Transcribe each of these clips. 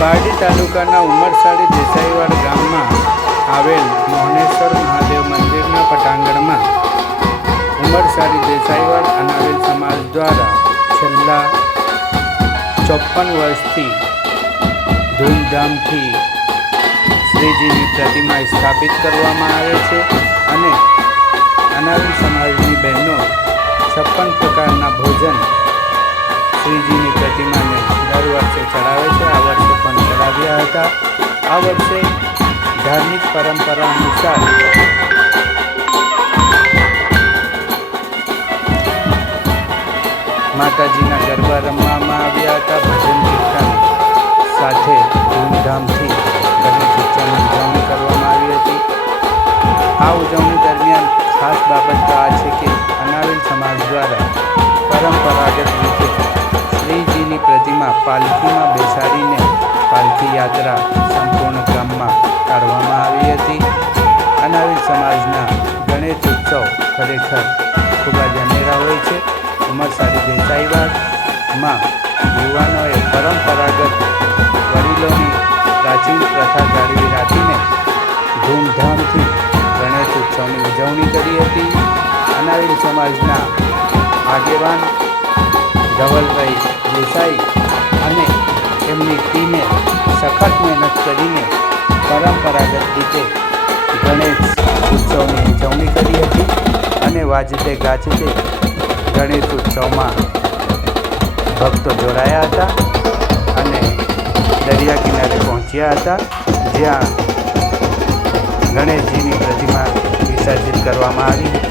પારડી તાલુકાના ઉમરસાડી દેસાઈવાડ ગામમાં આવેલ મોહનેશ્વર મહાદેવ મંદિરના પટાંગણમાં ઉમરસાડી દેસાઈવાડ અનાવેલ સમાજ દ્વારા છેલ્લા 54 વર્ષથી ધૂમધામથી શ્રીજીની પ્રતિમા સ્થાપિત કરવામાં આવે છે અને અનાવેલ સમાજની બહેનો 56 પ્રકારના ભોજન શ્રીજીની પ્રતિમાને દર વર્ષે ચડાવે છે। આ વર્ષે પણ ચડાવ્યા હતા। આ વર્ષે ધાર્મિક પરંપરા અનુસાર માતાજીના ગરબા રમવામાં આવ્યા હતા। ભજન કીર્તન સાથે ધૂમધામથી ગણેશ ઉત્સવની ઉજવણી કરવામાં આવી હતી। આ ઉજવણી દરમિયાન ખાસ બાબત તો આ છે કે અનાવેલ સમાજ દ્વારા પરંપરાગત રીતે શ્રીજીની પ્રતિમા પાલખીમાં બેસાડીને પાલખી યાત્રા સંપૂર્ણ ગામમાં કાઢવામાં આવી હતી। અનાવેલ સમાજના ગણેશ ઉત્સવ ખરેખર ખૂબ જ અનેરા હોય છે। ઉમરસાડી દેસાઈવાડમાં યુવાનોએ પરંપરાગત વડીલોની પ્રાચીન પ્રથા જાળવી રાખીને ધૂમધામથી ગણેશ ઉત્સવની ઉજવણી કરી હતી। અનાવેલ સમાજના આગેવાન ધવલભાઈ દેસાઈ અને તેમની ટીમે સખત મહેનત કરીને પરંપરાગત રીતે ગણેશ ઉત્સવની ઉજવણી કરી હતી અને વાજતે ગાજતે ગણેશ ઉત્સવમાં ભક્તો જોડાયા હતા અને દરિયા કિનારે પહોંચ્યા હતા, જ્યાં ગણેશજીની પ્રતિમા વિસર્જિત કરવામાં આવી હતી।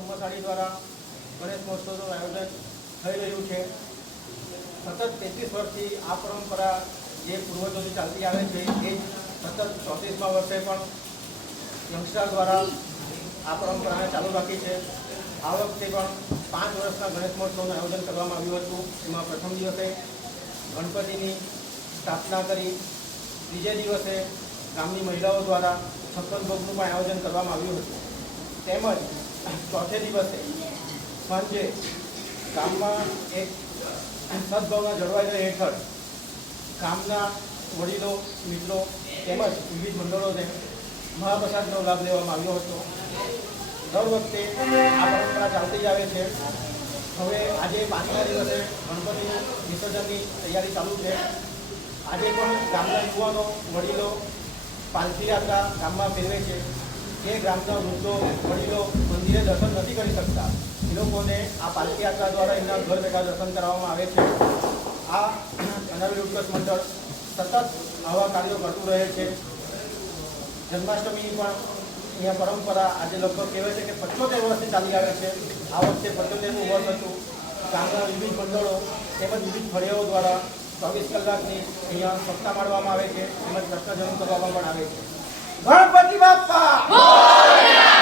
ઉમરસાડી દ્વારા ગણેશ મહોત્સવનું આયોજન થઈ રહ્યું છે। સતત 33 વર્ષથી આ પરંપરા જે પૂર્વજોથી ચાલતી આવે છે એ સતત 34મા વર્ષે પણ યંગસ્ટર દ્વારા આ પરંપરાને ચાલુ રાખી છે। આ વખતે પણ 5 વર્ષના ગણેશ મહોત્સવનું આયોજન કરવામાં આવ્યું હતું। એમાં પ્રથમ દિવસે ગણપતિની સ્થાપના કરી, બીજે દિવસે ગામની મહિલાઓ દ્વારા 56 ભોગનું પણ આયોજન કરવામાં આવ્યું હતું। તેમજ ચોથે દિવસે સાંજે ગામમાં એક સદભાવના જળવાઈ રહે હેઠળ ગામના વડીલો, મિત્રો તેમજ વિવિધ મંડળોને મહાપ્રસાદનો લાભ લેવામાં આવ્યો હતો। દર વખતે આ પરંપરા ચાલતી જ આવે છે। હવે આજે 5મા દિવસે ગણપતિનું વિસર્જનની તૈયારી ચાલુ છે। આજે પણ ગામના યુવાનો, વડીલો પાલખી યાત્રા ગામમાં ફેરવે છે। જે ગામના વૃદ્ધો, વડીલો મંદિરે દર્શન નથી કરી શકતા, એ લોકોને આ પાલખી યાત્રા દ્વારા એમના ઘર ભેગા દર્શન કરાવવામાં આવે છે। આ અનાવેલ ઉત્કર્ષ મંડળ સતત આવા કાર્યો કરતું રહે છે। જન્માષ્ટમી પણ અહીંયા પરંપરા આજે લગભગ કહેવાય છે કે 75 વર્ષથી ચાલી આવે છે। આ વખતે 75મું વર્ષ હતું। ગામના વિવિધ મંડળો તેમજ વિવિધ ફળિયાઓ દ્વારા 24 કલાકની અહીંયા સપ્તાહ માણવામાં આવે છે, તેમજ કૃષ્ણ જન્મ કરવામાં પણ આવે છે। ગણપતિ બાપ્પા મોરયા।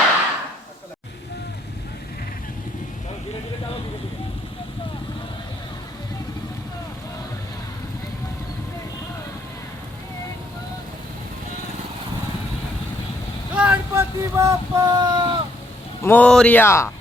ગણપતિ બાપા મોર્યા.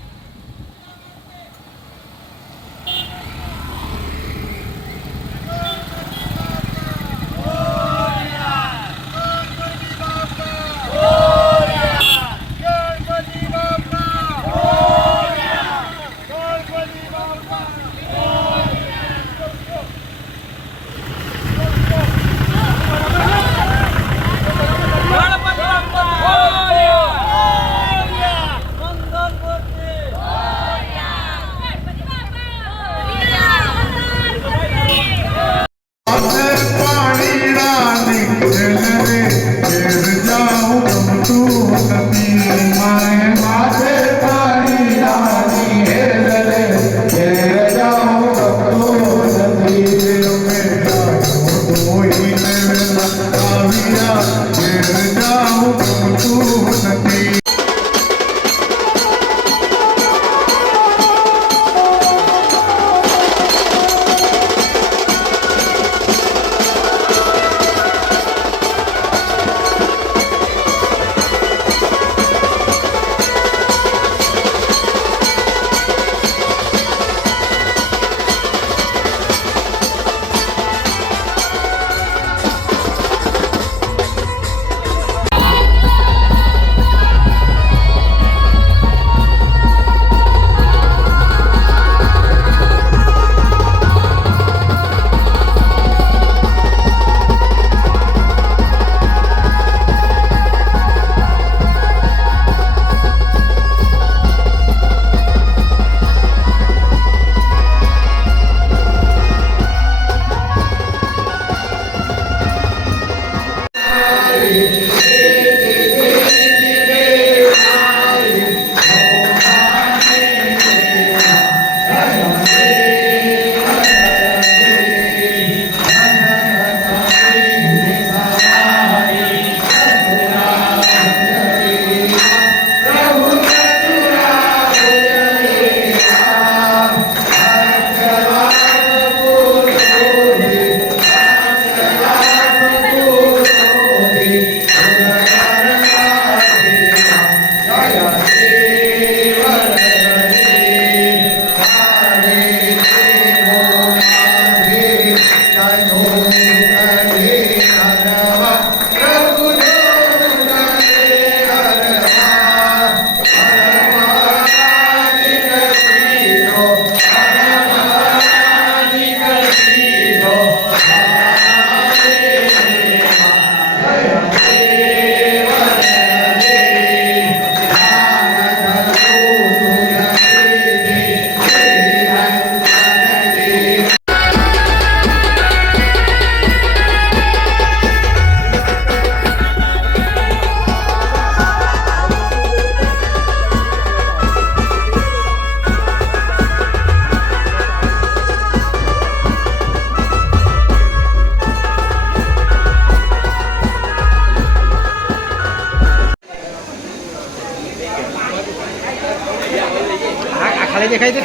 ખાલી દેખાય છે.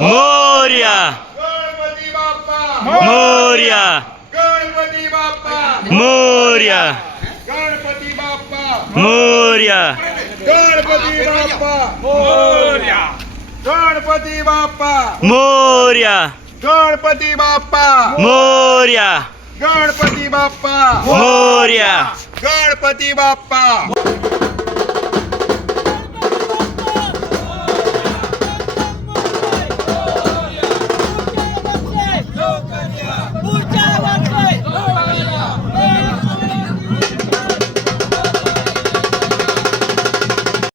મોર્યા. મોર્યા. ગણપતિ બાપ્પા મોર્યા. ગણપતિ બાપ્પા મોર્યા. ગણપતિ બાપ્પા મોર્યા ગણપતિ બાપ્પા મોર્યા. ગણપતિ બાપ્પા મોર્યા. ગણપતિ બાપ્પા મોર્યા. ગણપતિ બાપ્પા